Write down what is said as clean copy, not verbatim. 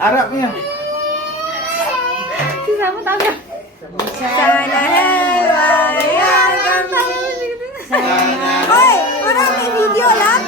Harap niya. Sisama tayo. Sana helwaya kami. Hoy! Parang may video lang.